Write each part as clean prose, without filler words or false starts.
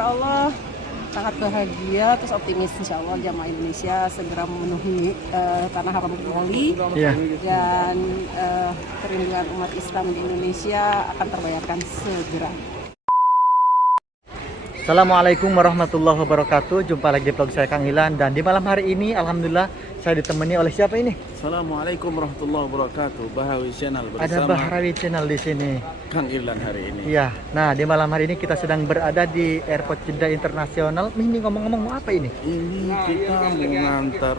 insya Allah sangat bahagia, terus optimis insya Allah jamaah Indonesia segera memenuhi tanah haram kembali dan kerinduan umat Islam di Indonesia akan terbayarkan segera. Assalamualaikum warahmatullahi wabarakatuh. Jumpa lagi vlog saya Kang Ilan, dan di malam hari ini alhamdulillah saya ditemani oleh siapa ini? Assalamualaikum warahmatullahi wabarakatuh. Bahrawi Channel bersama. Ada Bahrawi Channel di sini. Kang Ilan hari ini. Iya. Nah, di malam hari ini kita sedang berada di Airport Jeddah Internasional. Ini ngomong-ngomong mau apa ini? Ini kita mengantar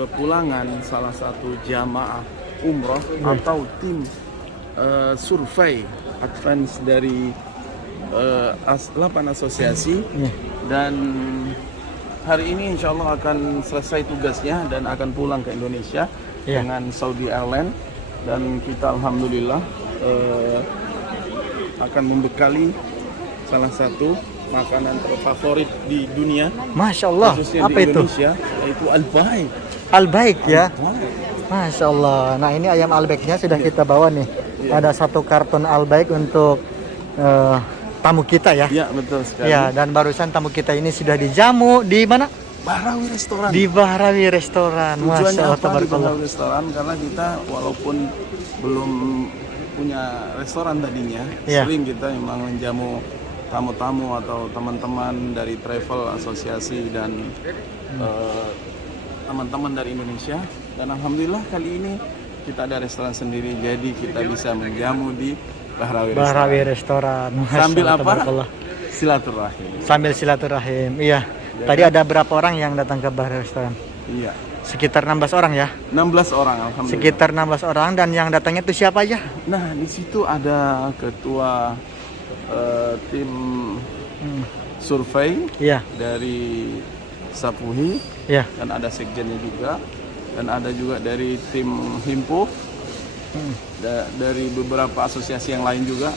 kepulangan salah satu jamaah umroh atau tim survei advance dari 8 asosiasi dan hari ini insya Allah akan selesai tugasnya dan akan pulang ke Indonesia dengan Saudi Airlines, dan kita alhamdulillah akan membekali salah satu makanan terfavorit di dunia, Masya Allah, khususnya apa di itu? Indonesia, yaitu Al-Baik. Al-Baik ya. Al-Baik. Masya Allah. Nah, ini ayam Al-Baiknya sudah kita bawa nih. Ada 1 karton Al-Baik untuk tamu kita ya. Ya, betul sekali. Ya, dan barusan tamu kita ini sudah dijamu di mana? Bahrawi Restoran. Di Bahrawi Restoran. Tujuannya Masya Allah, apa di tabarakallah. Bahrawi Restoran? Karena kita walaupun belum punya restoran tadinya, sering kita memang menjamu tamu-tamu atau teman-teman dari travel asosiasi dan teman-teman dari Indonesia. Dan alhamdulillah kali ini kita ada restoran sendiri, jadi kita bisa menjamu di Bahrawi Restoran. Allah, Sambil apa? tabarakallah. Silaturahim. Sambil silaturahim. Iya. Tadi ada berapa orang yang datang ke Bahrawi Restoran? Iya. Sekitar 16 orang ya? 16 orang alhamdulillah. Sekitar 16 orang, dan yang datangnya itu siapa aja? Nah, di situ ada ketua tim survei dari Sapuhi, dan ada sekjennya juga, dan ada juga dari tim Himpo, dari beberapa asosiasi yang lain juga.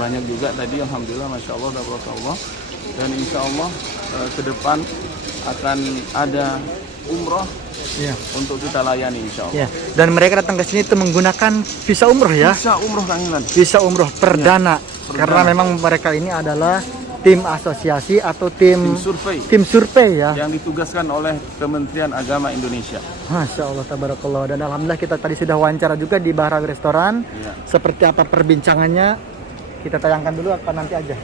Banyak juga tadi, alhamdulillah, masya Allah, tabarakallah. Dan insya Allah ke depan akan ada umroh untuk kita layani insya Allah. Dan mereka datang ke sini itu menggunakan visa umroh ya? Visa umroh Kang Ilan. Visa umroh perdana. Karena memang mereka ini adalah tim asosiasi atau tim survei ya, yang ditugaskan oleh Kementerian Agama Indonesia. Masya Allah, tabarakallah. Dan alhamdulillah kita tadi sudah wawancara juga di Bahrawi Restoran. Seperti apa perbincangannya kita tayangkan dulu apa nanti aja?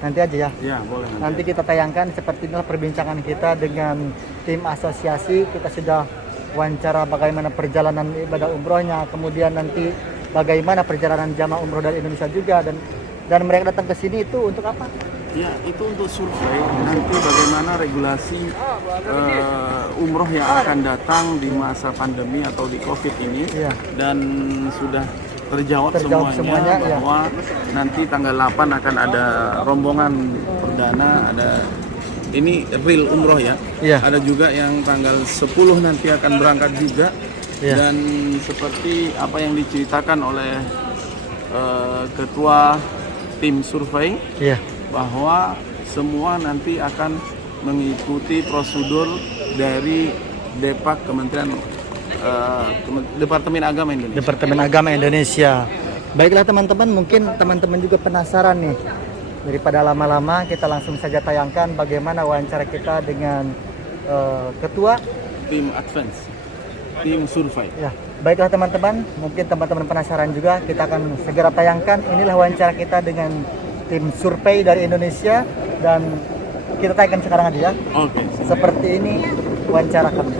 Nanti aja ya? Ya, boleh. Nanti kita tayangkan seperti inilah perbincangan kita dengan tim asosiasi. Kita sudah wawancara bagaimana perjalanan ibadah umrohnya, kemudian nanti bagaimana perjalanan jamaah umroh dari Indonesia juga, dan mereka datang ke sini itu untuk apa? Ya, itu untuk survei nanti bagaimana regulasi umroh yang akan datang di masa pandemi atau di COVID ini, dan sudah terjawab semuanya bahwa nanti tanggal 8 akan ada rombongan perdana, ada ini real umroh ya. Ada juga yang tanggal 10 nanti akan berangkat juga, dan seperti apa yang diceritakan oleh ketua tim survei, bahwa semua nanti akan mengikuti prosedur dari Depak Departemen Agama Indonesia. Departemen Agama Indonesia. Baiklah teman-teman, mungkin teman-teman juga penasaran nih. Daripada lama-lama, kita langsung saja tayangkan bagaimana wawancara kita dengan ketua tim advance, tim survei. Ya, baiklah teman-teman, mungkin teman-teman penasaran juga, kita akan segera tayangkan. Inilah wawancara kita dengan tim survei dari Indonesia, dan kita tayangkan sekarang aja ya. Seperti ini wawancara kami.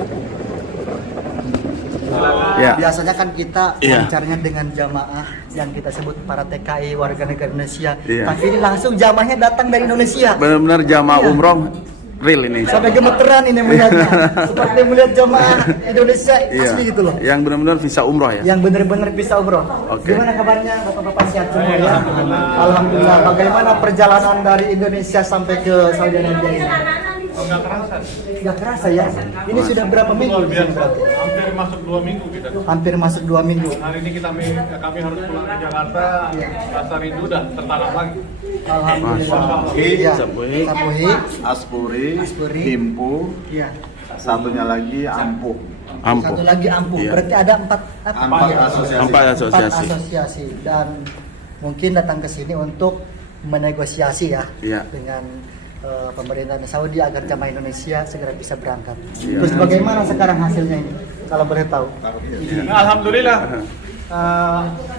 Biasanya kan kita wawancaranya dengan jamaah yang kita sebut para TKI warga negara Indonesia. Tapi ini langsung jamaahnya datang dari Indonesia. Benar-benar jamaah umroh real ini. Sampai gemeteran ini melihatnya. Seperti melihat jamaah Indonesia asli gitu loh. Yang benar-benar visa umroh ya. Yang benar-benar visa umroh. Gimana kabarnya Bapak-bapak, sehat semua ya? Alhamdulillah. Bagaimana perjalanan dari Indonesia sampai ke Saudi Arabia ini? Nggak kerasa. Nggak kerasa ya? Ini sudah berapa minggu? Hampir masuk 2 minggu kita. Hampir masuk 2 minggu. Hari ini kami harus pulang ke Jakarta. Rasa rindu udah tertanam lagi. Alhamdulillah. Sapuhi, Aspuri, Himpu, satunya lagi Ampuh. Satu lagi Ampuh. Berarti ada 4 asosiasi. asosiasi. Dan mungkin datang ke sini untuk menegosiasi ya Iya. dengan pemerintah Saudi agar jamaah Indonesia segera bisa berangkat. Iya. Terus bagaimana sekarang hasilnya ini? Kalau boleh tahu. Nah, alhamdulillah.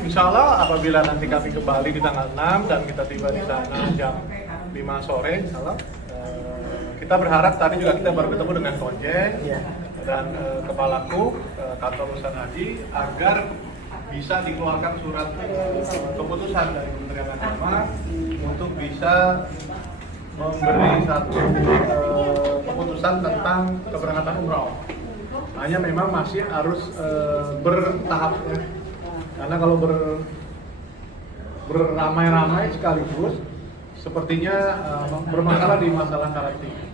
Insya Allah apabila nanti kami kembali di tanggal 6 dan kita tiba di sana jam 5 sore, insya Allah, kita berharap tadi juga kita baru ketemu dengan Konjen Iya. dan kepalaku kantor urusan haji agar bisa dikeluarkan surat keputusan dari Kementerian Agama untuk bisa memberi satu keputusan tentang keberangkatan umroh. Hanya memang masih harus bertahap ya. Karena kalau beramai-ramai sekaligus sepertinya bermasalah di masalah karantina.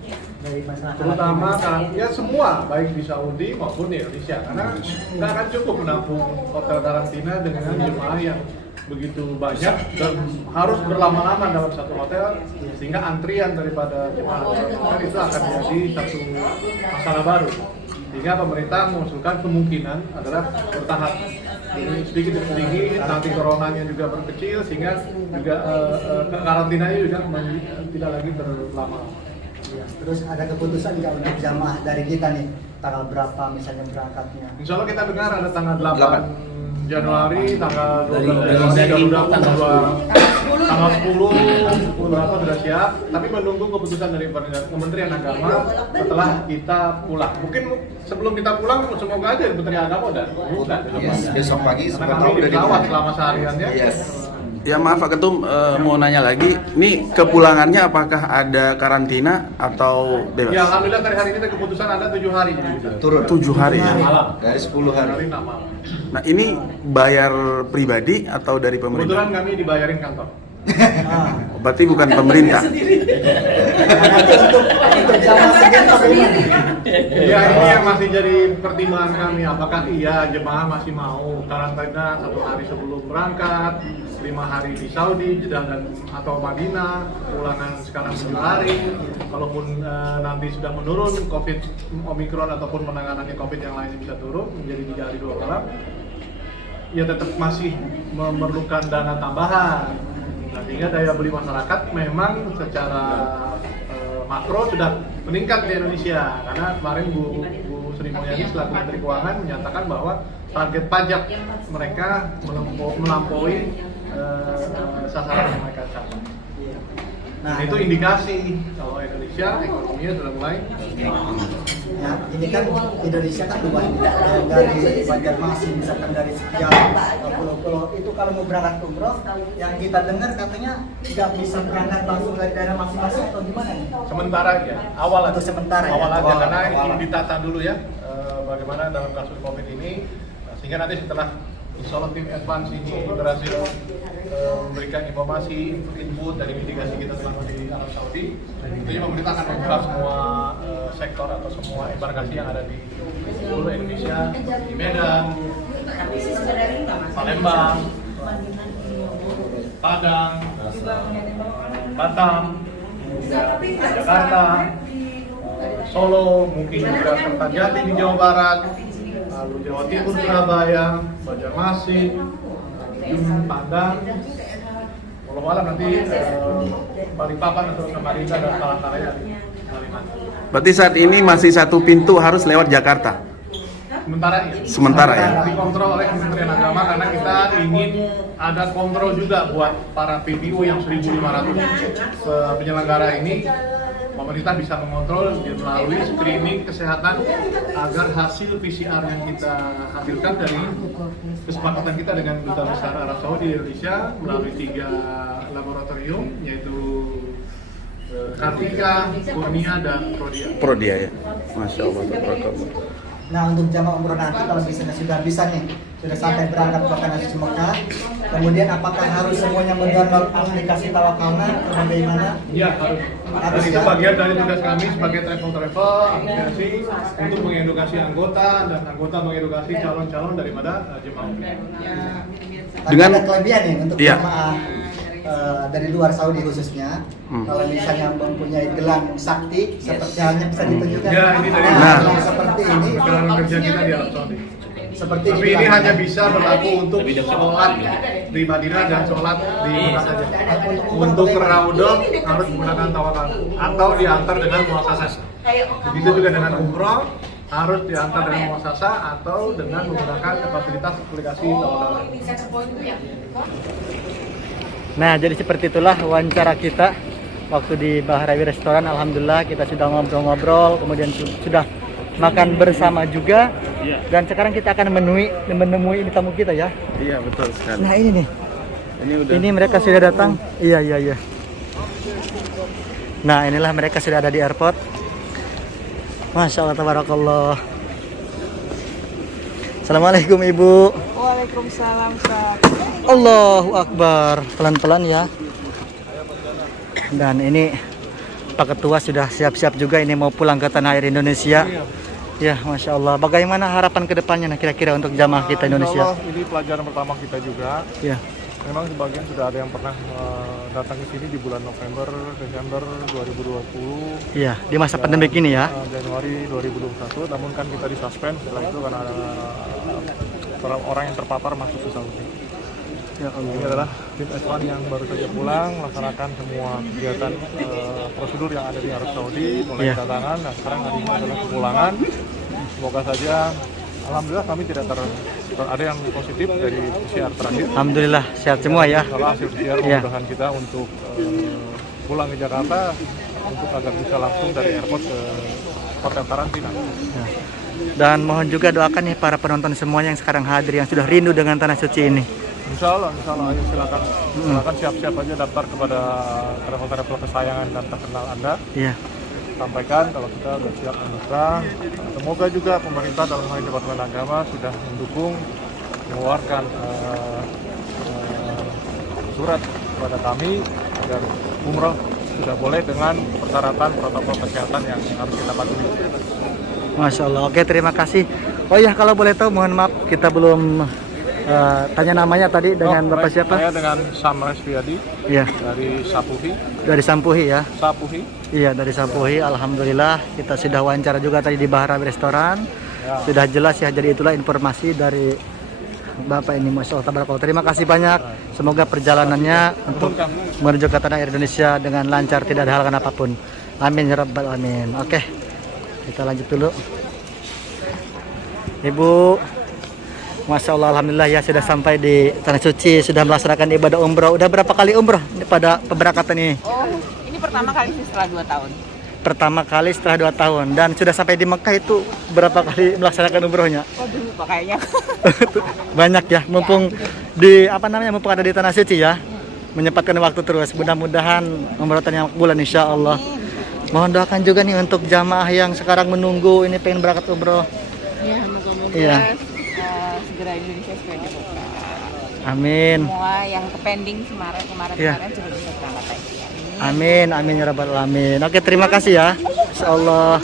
Dari masalah Terutama ya semua baik di Saudi maupun di Indonesia, karena nggak akan cukup menampung hotel karantina dengan jemaah yang begitu banyak dan harus berlama-lama dalam satu hotel, sehingga antrian daripada jemaah hotel itu akan jadi satu masalah baru. Sehingga pemerintah mengusulkan kemungkinan adalah bertahap, ini sedikit demi sedikit, nanti coronanya juga berkecil sehingga juga karantinanya juga tidak lagi berlama. Ya, terus ada keputusan nggak untuk jamaah dari kita nih tanggal berapa misalnya berangkatnya? Insya Allah kita dengar ada tanggal 8 Januari, tanggal 12 Januari, tanggal 10 berapa sudah siap, tapi menunggu keputusan dari Kementerian Agama setelah kita pulang. Mungkin sebelum kita pulang, semoga aja Kementerian Agama udah Besok pagi karena kami dirawat selama sehariannya. Ya maaf Pak Ketum, mau nanya lagi, ini kepulangannya apakah ada karantina atau bebas? Ya alhamdulillah dari hari ini ada keputusan ada 7 hari. turun 7 hari ya. Malam. dari 10 hari. Hari enam malam. Nah ini bayar pribadi atau dari Kebetulan pemerintah? kami dibayarin kantor. Berarti bukan pemerintah. Nanti untuk jamaah sendiri bagaimana? Ya ini yang masih jadi pertimbangan kami, apakah iya jemaah masih mau karantina 1 hari sebelum berangkat, 5 hari di Saudi, Jeddah dan atau Madinah, pulangan sekarang 7 hari. Kalaupun nanti sudah menurun COVID Omikron ataupun penanganannya COVID yang lainnya bisa turun menjadi 3 hari 2 malam, ya tetap masih memerlukan dana tambahan. Nah, sehingga daya beli masyarakat memang secara makro sudah meningkat di Indonesia, karena kemarin Bu Sri Mulyani selaku Menteri Keuangan menyatakan bahwa target pajak mereka melampaui sasaran yang mereka capai. Nah, itu indikasi kalau Indonesia ekonominya sudah mulai. Ya, ini kan Indonesia kan luas dari Banjarmasin, misalkan dari sekian pulau-pulau itu kalau mau berangkat umroh, yang kita dengar katanya nggak bisa berangkat langsung dari daerah masing-masing atau gimana nih? Sementara ya, awal aja. Untuk sementara ya? Awal aja, Awal, karena awal. ini ditata dulu ya, bagaimana dalam kasus COVID ini, sehingga nanti setelah insya Allah tim advance ini berhasil memberikan informasi, input dari mitigasi kita selama di Arab Saudi, tentunya pemerintah akan membuka semua sektor atau semua embarkasi yang ada di seluruh Indonesia, di Medan, Palembang, Padang, Batam, Jakarta, Solo, mungkin juga Kertajati di Jawa Barat, lalu Jawa Timur, Surabaya, Banjarmasin, Padang, walau malam nanti Balikpapan atau Samarinda dan Palangkaraya di Kalimantan. Berarti saat ini masih satu pintu harus lewat Jakarta. Sementara ya? Dikontrol oleh Kementerian Agama karena kita ingin ada kontrol juga buat para PBU yang 1.500 penyelenggara ini. Pemerintah bisa mengontrol melalui screening kesehatan agar hasil PCR yang kita hasilkan dari kesepakatan kita dengan Duta Besar Arab Saudi di Indonesia melalui 3 laboratorium, yaitu Kartika, Kurnia, dan Prodia ya. Masya Allah. Tabarakallah. Nah, untuk jamaah umroh nanti kalau misalnya sudah bisa nih, sudah sampai berangkat ke Tanah Suci Mekah, kemudian apakah harus semuanya mendownload aplikasi Tawakalna atau bagaimana? Iya, harus. Dan itu bagian dari tugas kami sebagai travel asosiasi untuk mengedukasi anggota dan anggota mengedukasi calon-calon daripada jemaah. Dengan ada kelebihan nih untuk Iya. jamaah dari luar Saudi khususnya, kalau misalnya mempunyai gelang sakti seperti halnya bisa ditunjukkan. Ya, ini dari gelang seperti ini. gelang kerja kita di Arab Saudi. seperti Tapi ini hanya bisa berlaku untuk sholat di Madinah dan sholat di Mekah saja. Untuk raudah harus menggunakan tawakal atau diantar dengan muasasah. Begitu juga dengan umroh harus diantar dengan muasasah atau dengan menggunakan fasilitas aplikasi tawakal. Nah, jadi seperti itulah wawancara kita waktu di Bahrawi Restoran. Alhamdulillah kita sudah ngobrol-ngobrol, kemudian sudah makan bersama juga. Dan sekarang kita akan menemui ini tamu kita ya. Iya, betul sekali. Nah, ini nih. Ini Mereka sudah datang. Iya. Nah, inilah mereka sudah ada di airport. Masya Allah, tabarakallah. Assalamualaikum Ibu. Waalaikumsalam, Ustaz. Allahu Akbar. Pelan-pelan ya. Dan ini Pak Ketua sudah siap-siap juga ini mau pulang ke tanah air Indonesia. Ya, Masya Allah. Bagaimana harapan kedepannya kira-kira untuk jamaah kita Indonesia? Insya Allah, ini pelajaran pertama kita juga. Ya, Memang sebagian sudah ada yang pernah datang ke sini di bulan November, Desember 2020, ya, di masa pandemi ini ya. Januari 2021. Namun kan kita disuspend setelah itu karena ada orang yang terpapar masuk ke Saudi. Ya Ini Allah. adalah tim S1 yang baru saja pulang melaksanakan semua kegiatan prosedur yang ada di Arab Saudi, mulai Iya. kedatangan. Nah, sekarang hari ini adalah kepulangan. Semoga saja, alhamdulillah kami tidak ada yang positif dari PCR terakhir. Alhamdulillah sehat semua ya. Kalau hasil PCR Iya. mudah-mudahan kita untuk pulang ke Jakarta untuk agar bisa langsung dari airport ke hotel karantina. Ya. Dan mohon juga doakan nih para penonton semuanya yang sekarang hadir yang sudah rindu dengan tanah suci ini. Insya Allah, ayo silakan siap-siap aja daftar kepada travel-travel kesayangan dan terkenal Anda. Iya. Sampaikan kalau kita sudah siap mendaftar. Semoga juga pemerintah dalam hal ini Departemen Agama sudah mendukung mengeluarkan surat kepada kami agar umroh sudah boleh dengan persyaratan protokol kesehatan yang harus kita patuhi. Masya Allah. Oke, terima kasih. Oh ya, kalau boleh tahu mohon maaf kita belum tanya namanya tadi dengan Bapak Baik, siapa? Saya dengan Sam Resviadi Iya, dari Sapuhi. dari Sampuhi ya. Sapuhi. Iya, dari Sampuhi. Alhamdulillah kita sudah wawancara juga tadi di Bahrawi Restoran. Ya. Sudah jelas ya, jadi itulah informasi dari Bapak ini. Masya Allah, tabarakallah. Terima kasih banyak. Semoga perjalanannya untuk menuju ke tanah air Indonesia dengan lancar, tidak ada halangan apapun. Amin ya rabbal alamin. Oke, kita lanjut dulu. Ibu, Masya Allah, alhamdulillah ya sudah sampai di tanah suci, sudah melaksanakan ibadah umroh. Udah berapa kali umroh pada pemberangkatan ini? Oh, ini pertama kali sih setelah 2 tahun. Pertama kali setelah 2 tahun. Dan sudah sampai di Mekah itu berapa kali melaksanakan umrohnya? Oh, dulu kayaknya. Banyak ya, mumpung di mumpung ada di tanah suci ya. Menyempatkan waktu terus. Mudah-mudahan umrohnya bulan insya Allah. Mohon doakan juga nih untuk jamaah yang sekarang menunggu ini pengen berangkat umroh. Ya, moga-moga Iya. segera Indonesia segera dibuka. Amin. Semua yang pending kemarin Iya. sudah bisa berangkat lagi. Amin, amin ya rabbal alamin. Oke, terima kasih ya. Insyaallah.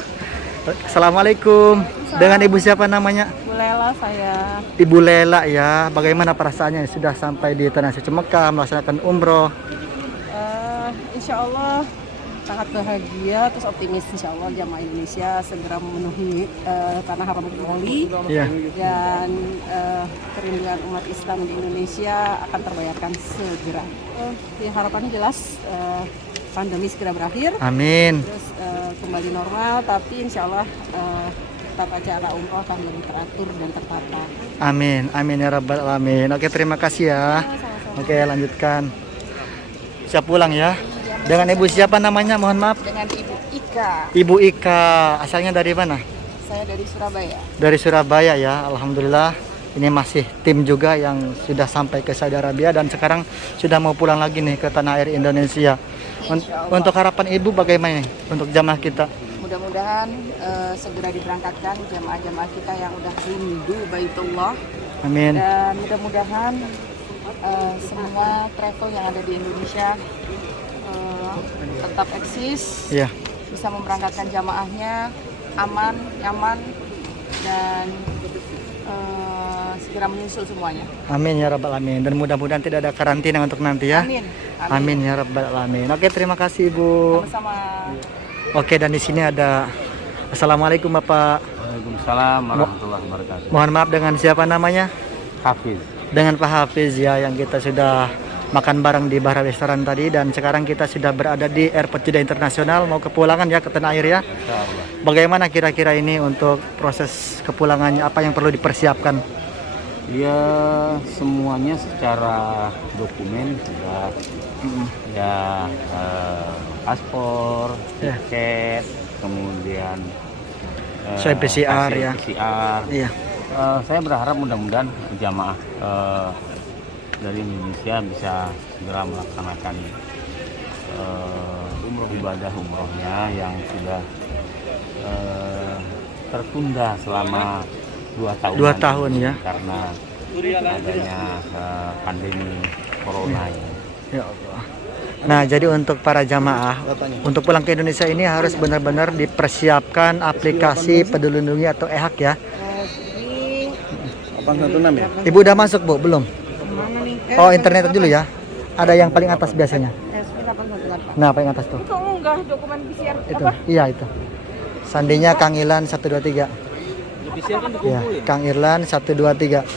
Assalamualaikum. Dengan ibu siapa namanya? Bu Lela saya. Ibu Lela ya. Bagaimana perasaannya sudah sampai di tanah suci Mekah melaksanakan umroh? Insya Allah sangat bahagia, terus optimis insya Allah jamaah Indonesia segera memenuhi tanah haram Moli Iya. dan kerinduan umat Islam di Indonesia akan terbayarkan segera. Harapannya jelas pandemi segera berakhir, Amin. terus kembali normal, tapi insya Allah tata cara umroh akan lebih teratur dan tertata. Amin, amin ya rabbal alamin. Oke, terima kasih ya. Oke, lanjutkan. Siap pulang ya. Dengan ibu siapa namanya? Mohon maaf. Dengan Ibu Ika, Ibu Ika. Asalnya dari mana? saya dari Surabaya. Dari Surabaya ya. Alhamdulillah. Ini masih tim juga yang sudah sampai ke Saudi Arabia dan sekarang sudah mau pulang lagi nih ke tanah air Indonesia. Untuk harapan ibu bagaimana nih untuk jamaah kita? Mudah-mudahan segera diberangkatkan jamaah-jamaah kita yang udah rindu Baitullah, Amin. dan mudah-mudahan semua travel yang ada di Indonesia tetap eksis, Ya. bisa memberangkatkan jamaahnya aman, nyaman, dan segera menyusul semuanya. Amin ya rabbal alamin. Dan mudah-mudahan tidak ada karantina untuk nanti ya. Amin. Amin ya rabbal alamin. Oke, terima kasih Ibu. Sama-sama. Oke, dan di sini ada Assalamualaikum Bapak. Waalaikumsalam warahmatullahi wabarakatuh. Mohon maaf, dengan siapa namanya? Hafiz. Dengan Pak Hafiz ya, yang kita sudah makan bareng di Bahra Restoran tadi, dan sekarang kita sudah berada di Airport Jeddah Internasional, mau kepulangan ya ke tanah air ya. Insyaallah. Bagaimana kira-kira ini untuk proses kepulangannya, apa yang perlu dipersiapkan? Ya semuanya secara dokumen sudah ya, paspor, Ya. tiket, kemudian Swab PCR hasil ya. PCR. Iya. Saya berharap mudah-mudahan jamaah dari Indonesia bisa segera melaksanakan ibadah umrohnya yang sudah tertunda selama 2 tahun. 2 tahun ya. Karena adanya pandemi corona ini. Ya Allah. Nah, jadi untuk para jamaah untuk pulang ke Indonesia ini harus benar-benar dipersiapkan aplikasi Peduli Lindungi atau EHAK ya. 816 ya? Ibu udah masuk, Bu? Belum? Oh, internet dulu ya. Ada yang paling atas biasanya. Nah, paling atas tuh. Itu enggak dokumen PCR Itu. Iya, itu. Sandinya Kang Irlan 123. Ya, Kang Irlan 123.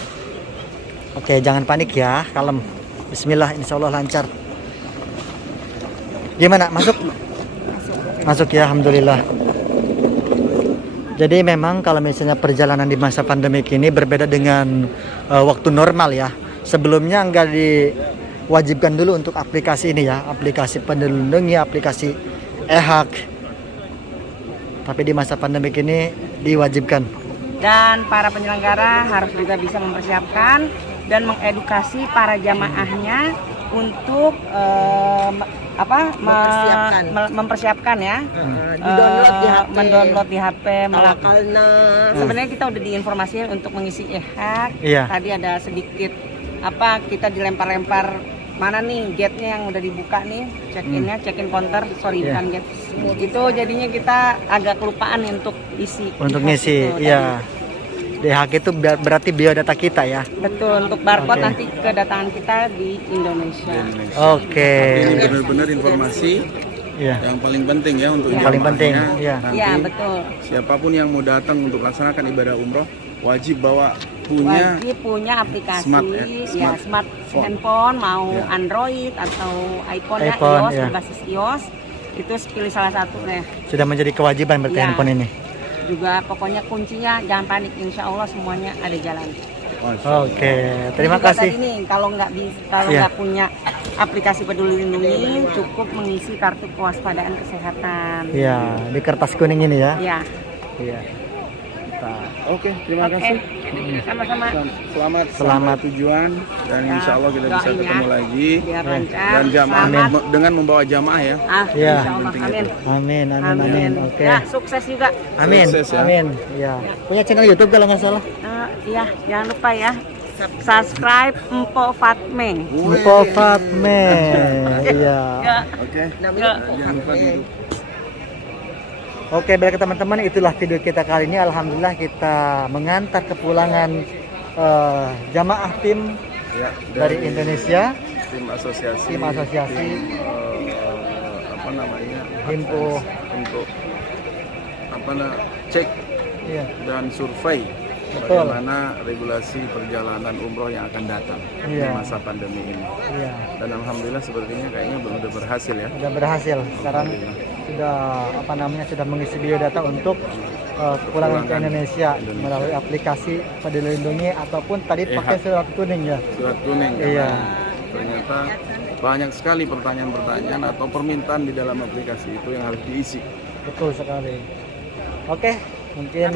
Oke, jangan panik ya, kalem. Bismillah, insya Allah lancar. Gimana, masuk? Masuk ya, alhamdulillah. Jadi memang kalau misalnya perjalanan di masa pandemik ini berbeda dengan waktu normal ya. Sebelumnya nggak diwajibkan dulu untuk aplikasi ini ya, aplikasi Peduli Lindungi, aplikasi EHAK. Tapi di masa pandemik ini diwajibkan. Dan para penyelenggara harus juga bisa mempersiapkan dan mengedukasi para jamaahnya untuk mempersiapkan ya, di-download di HP. mendownload di HP. Alakalna. Sebenarnya kita udah diinformasikan untuk mengisi EHAK. Iya. Tadi ada sedikit kita dilempar-lempar mana nih gate-nya yang udah dibuka nih, check-in-nya, check-in counter, sorry Iya. bukan gate. Itu jadinya kita agak kelupaan nih untuk isi. Untuk EHAK ngisi, itu tadi. iya. EHAK itu berarti biodata kita ya. Betul, untuk barcode Oke. nanti kedatangan kita di Indonesia. Oke. Ini benar-benar informasi Iya. yang paling penting ya untuk Yang paling penting, jamaahnya. iya. Nanti Iya, betul. siapapun yang mau datang untuk laksanakan ibadah umroh wajib bawa punya Wajib punya aplikasi smart ya, ya, smart handphone, mau Ya. Android atau iPhone, ya, iPhone, iOS, ya. berbasis iOS. Itu pilih salah satu deh. Sudah menjadi kewajiban berarti Iya. handphone ini. Juga pokoknya kuncinya jangan panik, insya Allah semuanya ada jalan. Oke, terima Juga kasih. Tadi nih, kalau Iya. nggak punya aplikasi Peduli Lindungi, cukup mengisi kartu kewaspadaan kesehatan. Iya, di kertas kuning ini ya. Ya. Iya. Oke, terima Oke, kasih. sama-sama. Selamat Selamat. tujuan dan Ya, insya Allah kita bisa doain ya. ketemu lagi Biar lancar. dan jamaah Selamat. dengan membawa jamaah ya. Iya. Insya Allah. Amin. Amin, amin, amin. Oke. Ya, sukses juga. Amin, Sukses ya. amin. Iya. Punya channel YouTube kalau nggak salah. Iya, jangan lupa ya. Subscribe Empo Fatme. Info Fatme. Iya. Ya. Oke. Ya. Jangan lupa duduk. Oke, baik teman-teman, itulah video kita kali ini. Alhamdulillah kita mengantar kepulangan jamaah tim Ya, dari Indonesia, tim asosiasi. tim asosiasi tim, apa namanya? Himpo. Untuk cek Iya, dan survei Betul. bagaimana regulasi perjalanan umroh yang akan datang di Iya. masa pandemi ini. iya. Dan alhamdulillah sepertinya kayaknya sudah berhasil ya. Sudah berhasil. Sekarang sudah sudah mengisi biodata untuk kepulangan ke Indonesia melalui aplikasi Peduli Lindungi ataupun tadi pakai surat kuning ya. Surat kuning. Iya. karena Ternyata banyak sekali pertanyaan-pertanyaan atau permintaan di dalam aplikasi itu yang harus diisi. Betul sekali. Oke, mungkin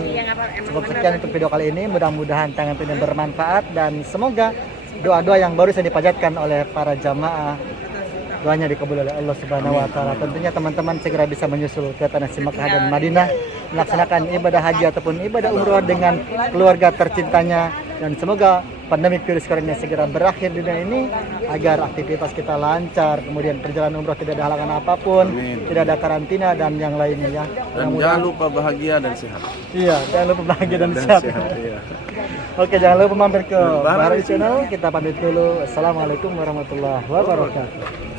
cukup sekian untuk video kali ini. Mudah-mudahan tangan ini bermanfaat dan semoga doa-doa yang baru saja dipanjatkan oleh para jamaah, doanya dikabul oleh Allah Subhanahu wa taala. Tentunya teman-teman segera bisa menyusul ke tanah suci Makkah dan Madinah melaksanakan ibadah haji ataupun ibadah umroh dengan keluarga tercintanya, dan semoga pandemi virus corona segera berakhir di dunia ini agar aktivitas kita lancar, kemudian perjalanan umroh tidak ada halangan apapun, Amin. tidak ada karantina dan yang lainnya ya. Dan Mudah-mudahan- jangan lupa bahagia dan sehat. Iya, jangan lupa bahagia dan sehat. Iya. Oke, jangan lupa mampir ke Bahra Bahra Channel. Kita pamit dulu. Assalamualaikum warahmatullahi wabarakatuh.